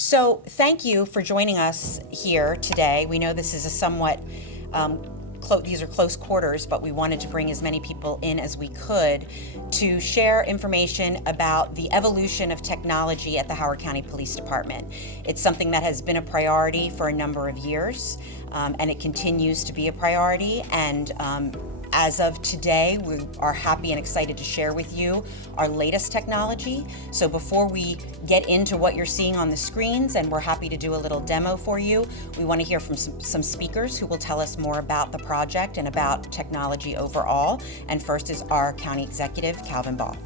So thank you for joining us here today. We know this is a somewhat, these are close quarters, but we wanted to bring as many people in as we could to share information about the evolution of technology at the Howard County Police Department. It's something that has been a priority for a number of years, and it continues to be a priority. And as of today, we are happy and excited to share with you our latest technology. So before we get into what you're seeing on the screens, and we're happy to do a little demo for you, we want to hear from some speakers who will tell us more about the project and about technology overall. And first is our County Executive, Calvin Ball.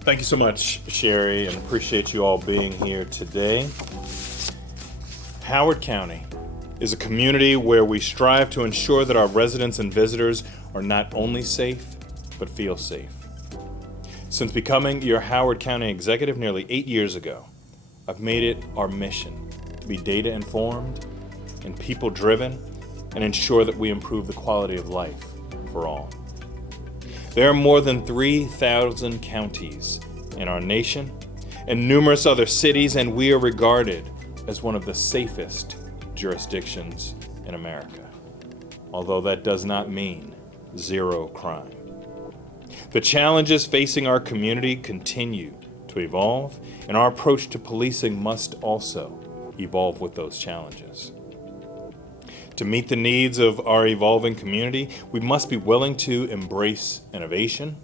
Thank you so much, Sherry, and appreciate you all being here today. Howard County is a community where we strive to ensure that our residents and visitors are not only safe, but feel safe. Since becoming your Howard County executive nearly 8 years ago, I've made it our mission to be data informed and people driven and ensure that we improve the quality of life for all. There are more than 3,000 counties in our nation and numerous other cities, and we are regarded as one of the safest jurisdictions in America, although that does not mean zero crime. The challenges facing our community continue to evolve, and our approach to policing must also evolve with those challenges. To meet the needs of our evolving community, we must be willing to embrace innovation,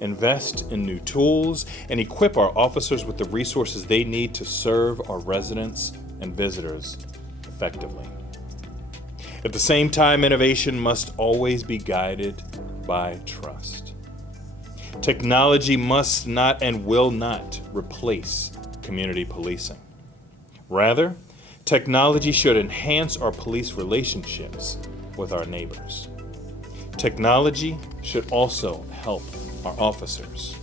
invest in new tools, and equip our officers with the resources they need to serve our residents and visitors effectively. At the same time, innovation must always be guided by trust. Technology must not and will not replace community policing. Rather, technology should enhance our police relationships with our neighbors. Technology should also help our officers.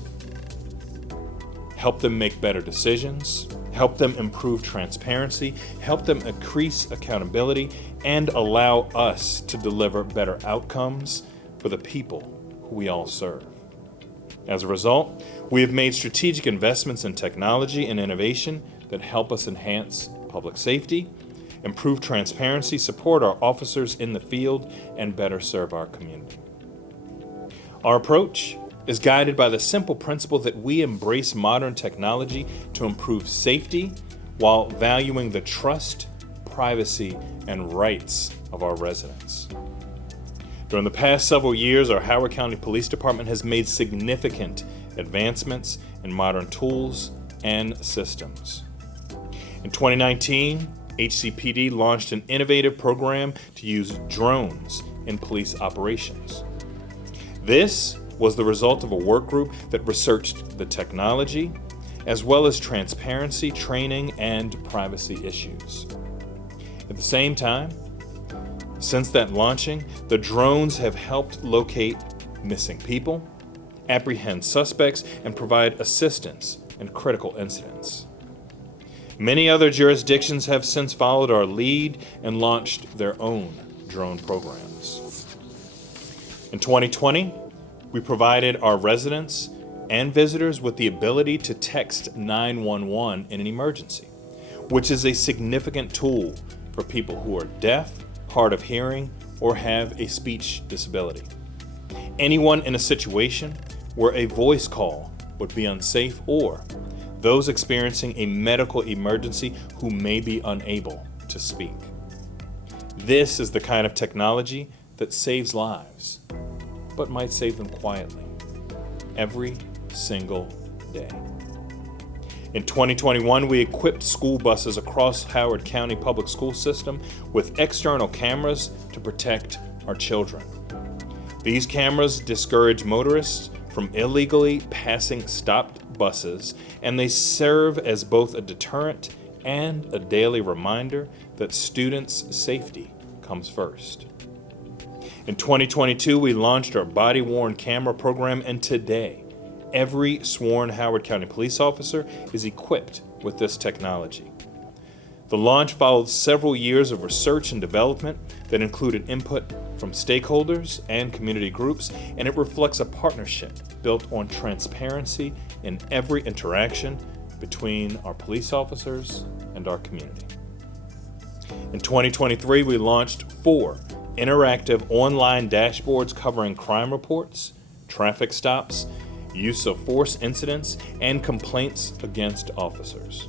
Help them make better decisions, help them improve transparency, help them increase accountability, and allow us to deliver better outcomes for the people who we all serve. As a result, we have made strategic investments in technology and innovation that help us enhance public safety, improve transparency, support our officers in the field, and better serve our community. Our approach is guided by the simple principle that we embrace modern technology to improve safety while valuing the trust, privacy, and rights of our residents. During the past several years, our Howard County Police Department has made significant advancements in modern tools and systems. In 2019, HCPD launched an innovative program to use drones in police operations. This was the result of a work group that researched the technology, as well as transparency, training, and privacy issues. At the same time, since that launching, the drones have helped locate missing people, apprehend suspects, and provide assistance in critical incidents. Many other jurisdictions have since followed our lead and launched their own drone programs. In 2020, we provided our residents and visitors with the ability to text 911 in an emergency, which is a significant tool for people who are deaf, hard of hearing, or have a speech disability. Anyone in a situation where a voice call would be unsafe, or those experiencing a medical emergency who may be unable to speak. This is the kind of technology that saves lives, but might save them quietly every single day. In 2021, we equipped school buses across Howard County Public School System with external cameras to protect our children. These cameras discourage motorists from illegally passing stopped buses, and they serve as both a deterrent and a daily reminder that students' safety comes first. In 2022, we launched our body-worn camera program, and today, every sworn Howard County police officer is equipped with this technology. The launch followed several years of research and development that included input from stakeholders and community groups, and it reflects a partnership built on transparency in every interaction between our police officers and our community. In 2023, we launched 4 interactive online dashboards covering crime reports, traffic stops, use of force incidents, and complaints against officers.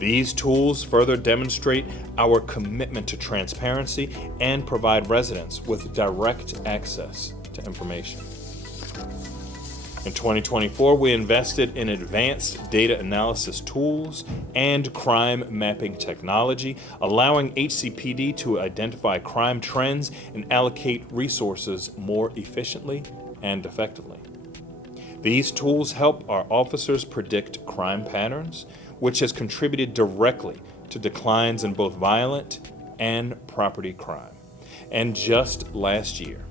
These tools further demonstrate our commitment to transparency and provide residents with direct access to information. In 2024, we invested in advanced data analysis tools and crime mapping technology, allowing HCPD to identify crime trends and allocate resources more efficiently and effectively. These tools help our officers predict crime patterns, which has contributed directly to declines in both violent and property crime. And just last year,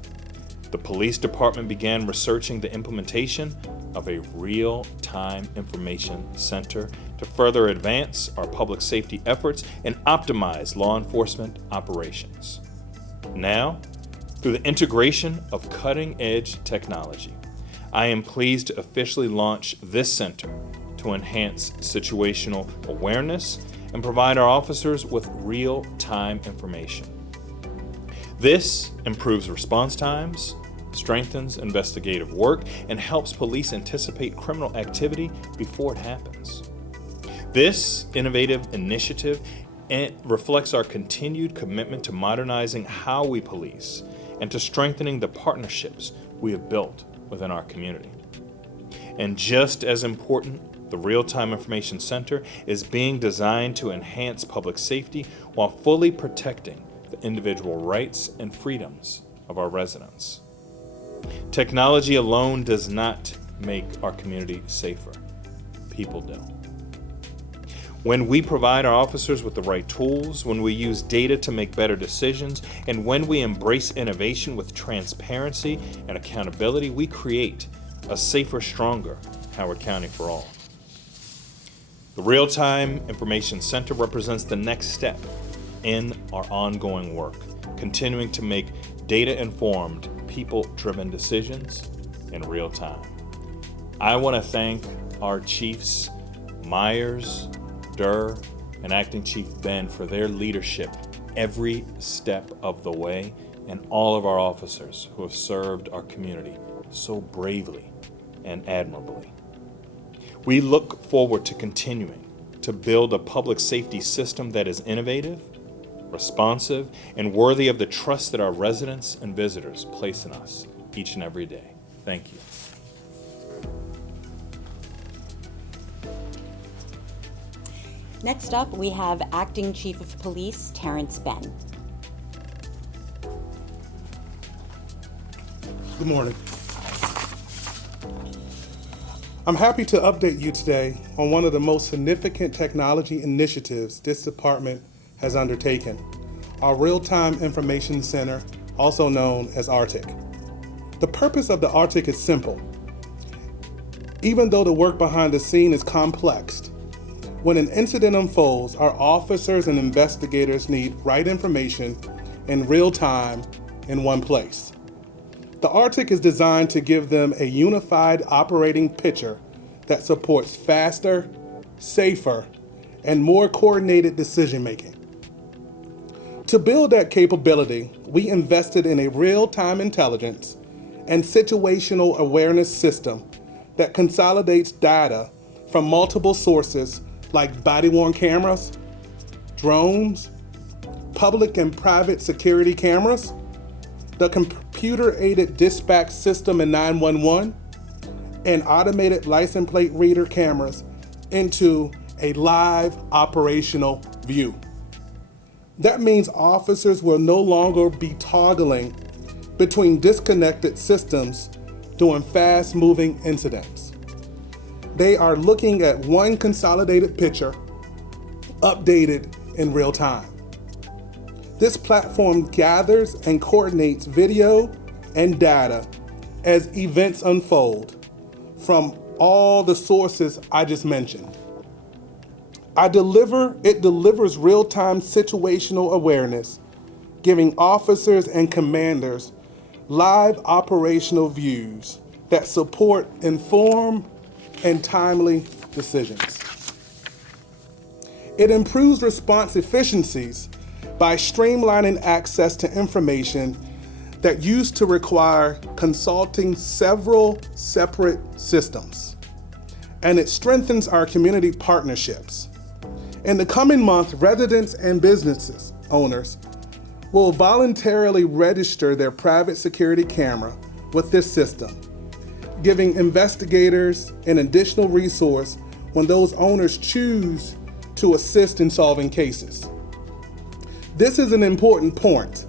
the police department began researching the implementation of a real-time information center to further advance our public safety efforts and optimize law enforcement operations. Now, through the integration of cutting-edge technology, I am pleased to officially launch this center to enhance situational awareness and provide our officers with real-time information. This improves response times, strengthens investigative work, and helps police anticipate criminal activity before it happens. This innovative initiative reflects our continued commitment to modernizing how we police and to strengthening the partnerships we have built within our community. And just as important, the Real-Time Information Center is being designed to enhance public safety while fully protecting the individual rights and freedoms of our residents. Technology alone does not make our community safer. People do. When we provide our officers with the right tools, when we use data to make better decisions, and when we embrace innovation with transparency and accountability, we create a safer, stronger Howard County for all. The Real-Time Information Center represents the next step in our ongoing work, continuing to make data-informed, people-driven decisions in real time. I want to thank our Chiefs Myers, Durr, and Acting Chief Ben for their leadership every step of the way, and all of our officers who have served our community so bravely and admirably. We look forward to continuing to build a public safety system that is innovative, responsive, and worthy of the trust that our residents and visitors place in us each and every day. Thank you. Next up, we have Acting Chief of Police, Terrence Ben. Good morning. I'm happy to update you today on one of the most significant technology initiatives this department has undertaken, our Real-Time Information Center, also known as RTIC. The purpose of the RTIC is simple. Even though the work behind the scene is complex, when an incident unfolds, our officers and investigators need right information in real time in one place. The RTIC is designed to give them a unified operating picture that supports faster, safer, and more coordinated decision-making. To build that capability, we invested in a real-time intelligence and situational awareness system that consolidates data from multiple sources like body-worn cameras, drones, public and private security cameras, the computer-aided dispatch system in 911, and automated license plate reader cameras into a live operational view. That means officers will no longer be toggling between disconnected systems during fast-moving incidents. They are looking at one consolidated picture, updated in real time. This platform gathers and coordinates video and data as events unfold from all the sources I just mentioned. It delivers real-time situational awareness, giving officers and commanders live operational views that support informed and timely decisions. It improves response efficiencies by streamlining access to information that used to require consulting several separate systems. And it strengthens our community partnerships. In the coming month, residents and businesses owners will voluntarily register their private security camera with this system, giving investigators an additional resource when those owners choose to assist in solving cases. This is an important point,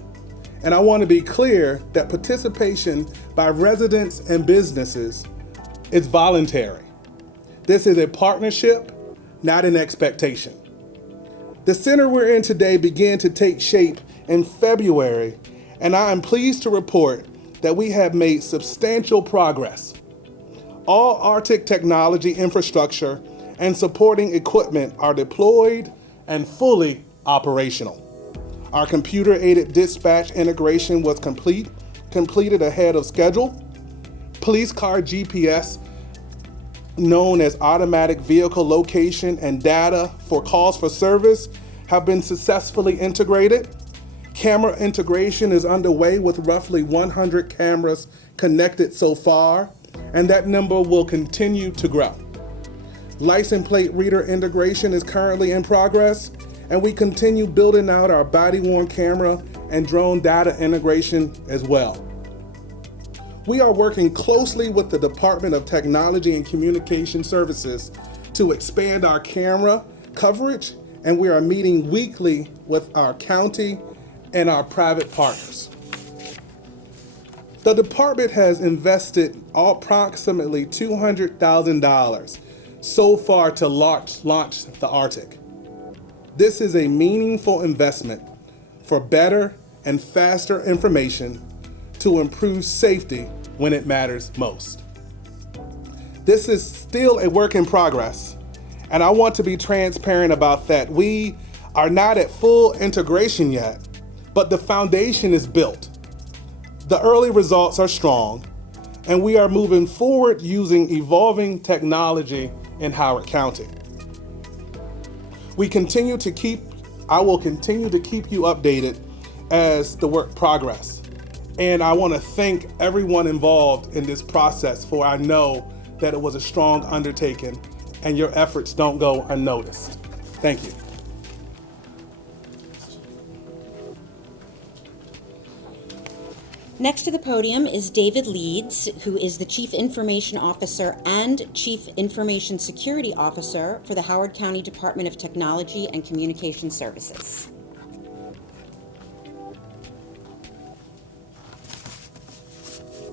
and I want to be clear that participation by residents and businesses is voluntary. This is a partnership, not an expectation. The center we're in today began to take shape in February, and I am pleased to report that we have made substantial progress. All Arctic technology infrastructure and supporting equipment are deployed and fully operational. Our computer-aided dispatch integration was completed ahead of schedule. Police car GPS, known as automatic vehicle location, and data for calls for service have been successfully integrated. Camera integration is underway with roughly 100 cameras connected so far, and that number will continue to grow. License plate reader integration is currently in progress, and we continue building out our body-worn camera and drone data integration as well. We are working closely with the Department of Technology and Communication Services to expand our camera coverage, and we are meeting weekly with our county and our private partners. The department has invested approximately $200,000 so far to launch the Arctic. This is a meaningful investment for better and faster information to improve safety when it matters most. This is still a work in progress, and I want to be transparent about that. We are not at full integration yet, but the foundation is built. The early results are strong, and we are moving forward using evolving technology in Howard County. I will continue to keep you updated as the work progresses. And I want to thank everyone involved in this process, for I know that it was a strong undertaking and your efforts don't go unnoticed. Thank you. Next to the podium is David Leeds, who is the Chief Information Officer and Chief Information Security Officer for the Howard County Department of Technology and Communication Services.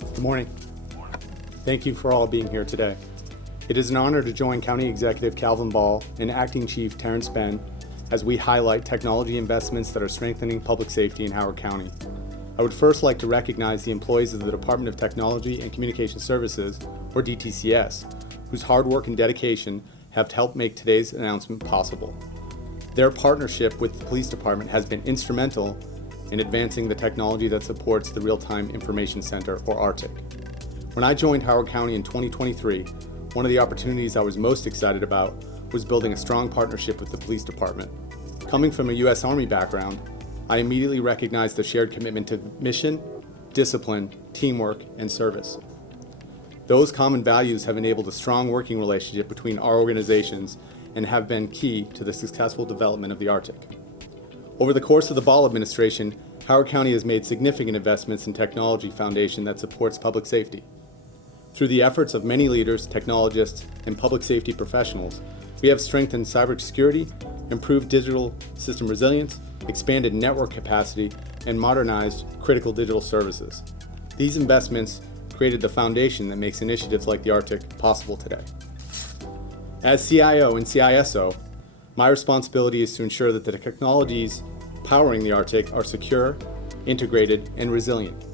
Good morning. Thank you for all being here today. It is an honor to join County Executive Calvin Ball and Acting Chief Terrence Ben as we highlight technology investments that are strengthening public safety in Howard County. I would first like to recognize the employees of the Department of Technology and Communication Services, or DTCS, whose hard work and dedication have helped make today's announcement possible. Their partnership with the Police Department has been instrumental in advancing the technology that supports the Real-Time Information Center, or Arctic. When I joined Howard County in 2023, one of the opportunities I was most excited about was building a strong partnership with the Police Department. Coming from a U.S. Army background, I immediately recognized the shared commitment to mission, discipline, teamwork, and service. Those common values have enabled a strong working relationship between our organizations and have been key to the successful development of the Arctic. Over the course of the Ball administration, Howard County has made significant investments in technology foundation that supports public safety. Through the efforts of many leaders, technologists, and public safety professionals, we have strengthened cybersecurity, improved digital system resilience, expanded network capacity, and modernized critical digital services. These investments created the foundation that makes initiatives like the Arctic possible today. As CIO and CISO, my responsibility is to ensure that the technologies powering the Arctic are secure, integrated, and resilient.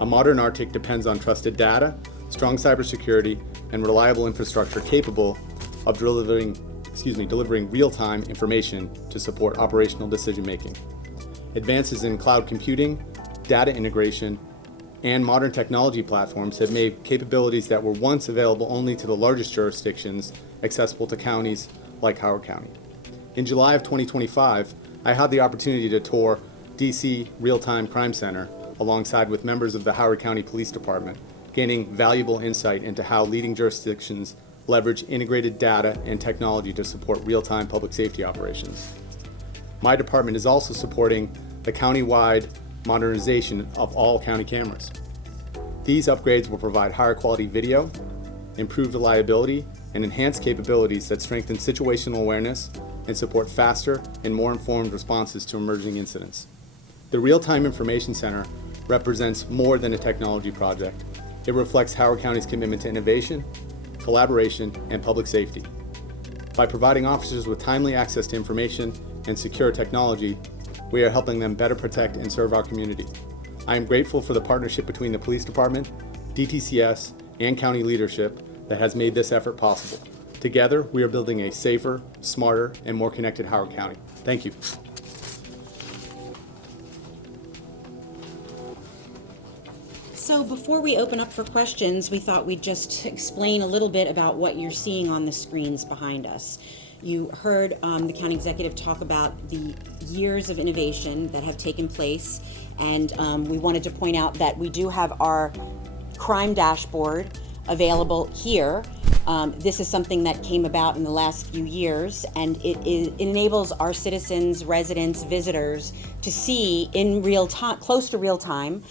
A modern Arctic depends on trusted data, strong cybersecurity, and reliable infrastructure capable of delivering delivering real-time information to support operational decision-making. Advances in cloud computing, data integration, and modern technology platforms have made capabilities that were once available only to the largest jurisdictions accessible to counties like Howard County. In July of 2025, I had the opportunity to tour DC Real-Time Crime Center alongside with members of the Howard County Police Department, gaining valuable insight into how leading jurisdictions leverage integrated data and technology to support real-time public safety operations. My department is also supporting the county-wide modernization of all county cameras. These upgrades will provide higher quality video, improved reliability, and enhanced capabilities that strengthen situational awareness and support faster and more informed responses to emerging incidents. The Real-Time Information Center represents more than a technology project. It reflects Howard County's commitment to innovation, collaboration, and public safety. By providing officers with timely access to information and secure technology, we are helping them better protect and serve our community. I am grateful for the partnership between the Police Department, DTCS, and county leadership that has made this effort possible. Together, we are building a safer, smarter, and more connected Howard County. Thank you. So before we open up for questions, we thought we'd just explain a little bit about what you're seeing on the screens behind us. You heard the county executive talk about the years of innovation that have taken place, and we wanted to point out that we do have our crime dashboard available here. This is something that came about in the last few years, and it enables our citizens, residents, visitors to see in real time, close to real time,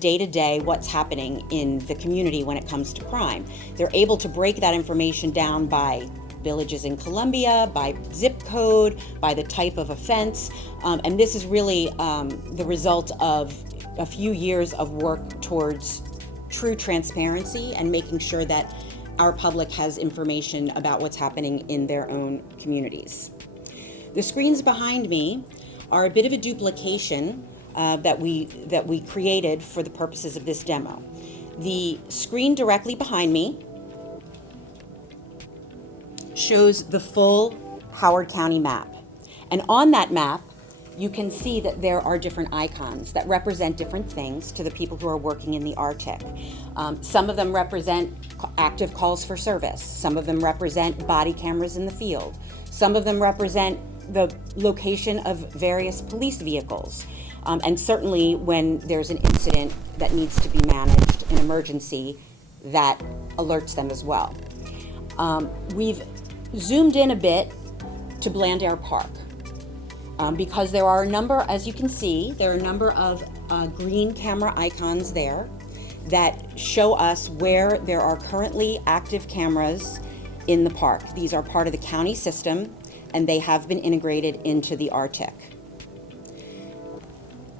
day to day, what's happening in the community when it comes to crime. They're able to break that information down by villages in Columbia, by zip code, by the type of offense, and this is really the result of a few years of work towards true transparency and making sure that our public has information about what's happening in their own communities. The screens behind me are a bit of a duplication that we created for the purposes of this demo. The screen directly behind me shows the full Howard County map. And on that map, you can see that there are different icons that represent different things to the people who are working in the RTIC. Some of them represent active calls for service. Some of them represent body cameras in the field. Some of them represent the location of various police vehicles. And certainly when there's an incident that needs to be managed, an emergency, that alerts them as well. We've zoomed in a bit to Blandare Park because there are a number, as you can see, there are a number of green camera icons there that show us where there are currently active cameras in the park. These are part of the county system, and they have been integrated into the RTIC.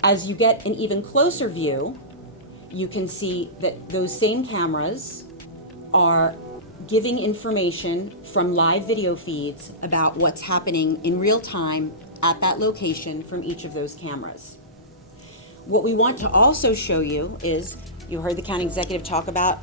As you get an even closer view, you can see that those same cameras are giving information from live video feeds about what's happening in real time at that location from each of those cameras. What we want to also show you is, you heard the county executive talk about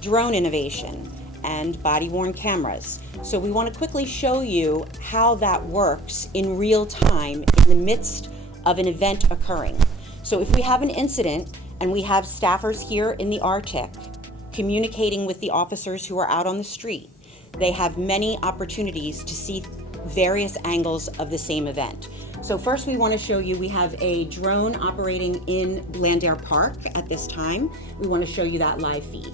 drone innovation and body-worn cameras. So we want to quickly show you how that works in real time in the midst of an event occurring. So if we have an incident and we have staffers here in the RTIC communicating with the officers who are out on the street, they have many opportunities to see various angles of the same event. So first we want to show you, we have a drone operating in Blandare Park at this time. We want to show you that live feed.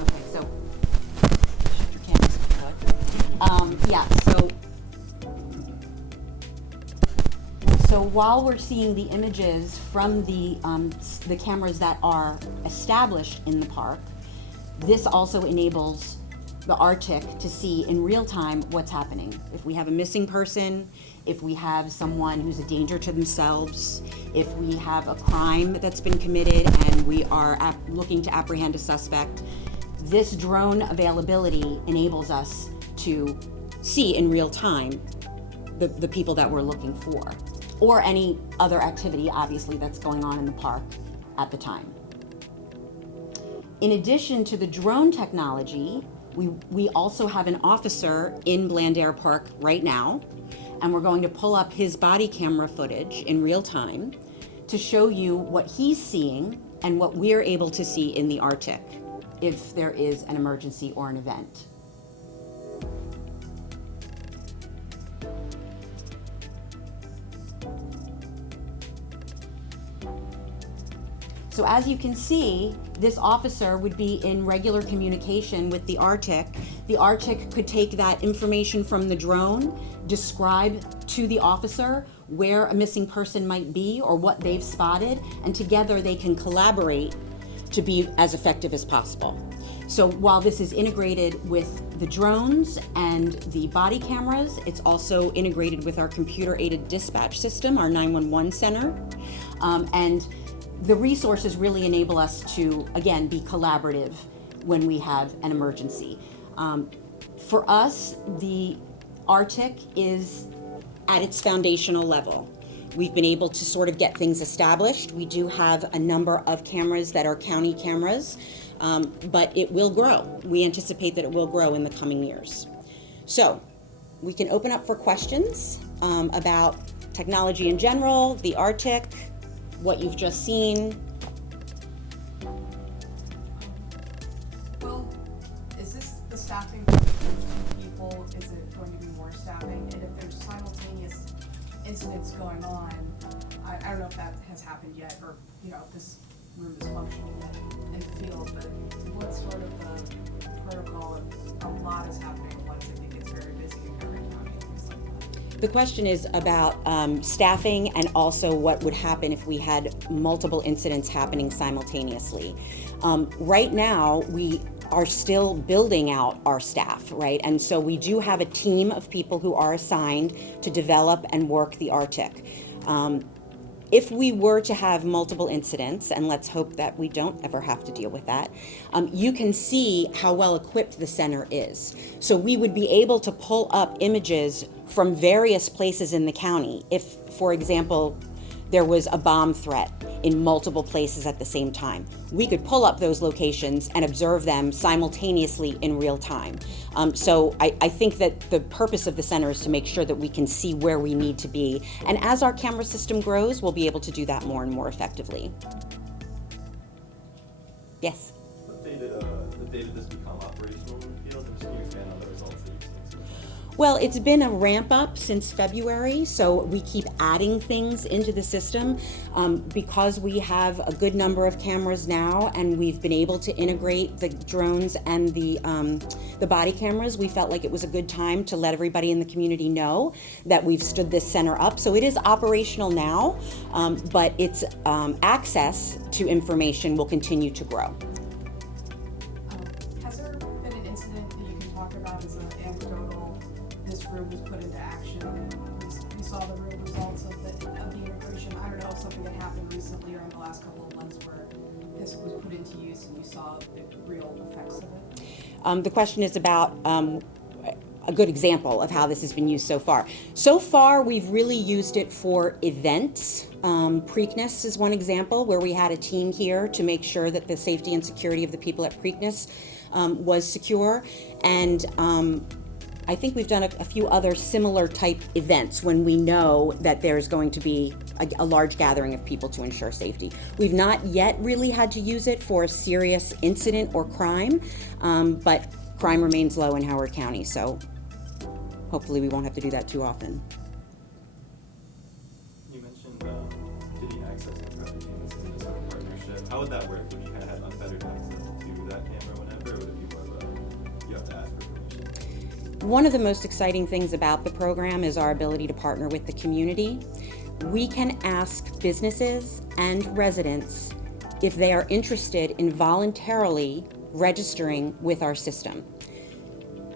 Okay, so shift your cameras if you would. So while we're seeing the images from the cameras that are established in the park, this also enables the RTIC to see in real time what's happening. If we have a missing person, if we have someone who's a danger to themselves, if we have a crime that's been committed and we are looking to apprehend a suspect, this drone availability enables us to see in real time the people that we're looking for, or any other activity, obviously, that's going on in the park at the time. In addition to the drone technology, we also have an officer in Blandair Park right now, and we're going to pull up his body camera footage in real time to show you what he's seeing and what we're able to see in the RTIC if there is an emergency or an event. So as you can see, this officer would be in regular communication with the RTIC. The RTIC could take that information from the drone, describe to the officer where a missing person might be or what they've spotted, and together they can collaborate to be as effective as possible. So while this is integrated with the drones and the body cameras, it's also integrated with our computer-aided dispatch system, our 911 center. And the resources really enable us to, again, be collaborative when we have an emergency. For us, the RTIC is at its foundational level. We've been able to sort of get things established. We do have a number of cameras that are county cameras, but it will grow. We anticipate that it will grow in the coming years. So we can open up for questions about technology in general, the RTIC, what you've just seen. Well, is this the staffing for people? Is it going to be more staffing? And if there's simultaneous incidents going on, I don't know if that has happened yet, or if this room is functioning yet in the field, but what's sort of the protocol if a lot is happening at once? I think it's very busy in Montgomery County and things like that. The question is about staffing and also what would happen if we had multiple incidents happening simultaneously. Right now, we are still building out our staff, right? And so we do have a team of people who are assigned to develop and work the RTIC. If we were to have multiple incidents, and let's hope that we don't ever have to deal with that, you can see how well equipped the center is. So we would be able to pull up images from various places in the county. If, for example, there was a bomb threat in multiple places at the same time, we could pull up those locations and observe them simultaneously in real time. So I think that the purpose of the center is to make sure that we can see where we need to be. And as our camera system grows, we'll be able to do that more and more effectively. Yes? What day did this become operational in the field? And just can you expand on the results that you've seen so far? Well, it's been a ramp up since February, so we keep adding things into the system. Because we have a good number of cameras now and we've been able to integrate the drones and the body cameras, we felt like it was a good time to let everybody in the community know that we've stood this center up. So it is operational now, but its access to information will continue to grow. Has there been an incident that you can talk about as an anecdotal, this room was put into action and we saw the real results of the integration? I don't know if something that happened recently or in the last couple of months where this was put into use and you saw the real effects of it. The question is about a good example of how this has been used so far. So far, we've really used it for events. Preakness is one example where we had a team here to make sure that the safety and security of the people at Preakness was secure. And I think we've done a few other similar type events when we know that there's going to be a large gathering of people to ensure safety. We've not yet really had to use it for a serious incident or crime, but crime remains low in Howard County, so hopefully we won't have to do that too often. You mentioned Diddy Access and Traffic Payments in this partnership. How would that work? Would you kind of have unfettered access to that camera whenever, or would it be more of a, you have to ask for permission? One of the most exciting things about the program is our ability to partner with the community. We can ask businesses and residents if they are interested in voluntarily registering with our system.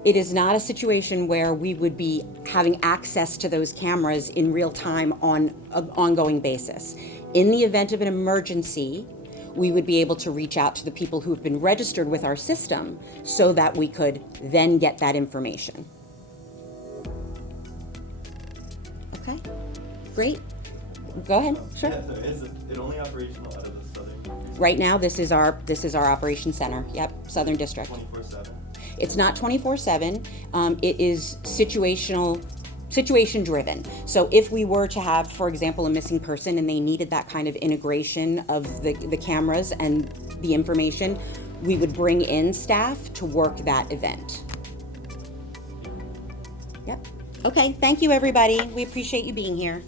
It is not a situation where we would be having access to those cameras in real time on an ongoing basis. In the event of an emergency, we would be able to reach out to the people who have been registered with our system so that we could then get that information. Okay, great. Go ahead, sure. Yeah, so is it only operational out of the southern? Right now, this is our operation center. Yep, Southern District. 24/7? It's not 24/7. It is situation driven. So if we were to have, for example, a missing person and they needed that kind of integration of the cameras and the information, we would bring in staff to work that event. Yep. Okay, thank you, everybody. We appreciate you being here.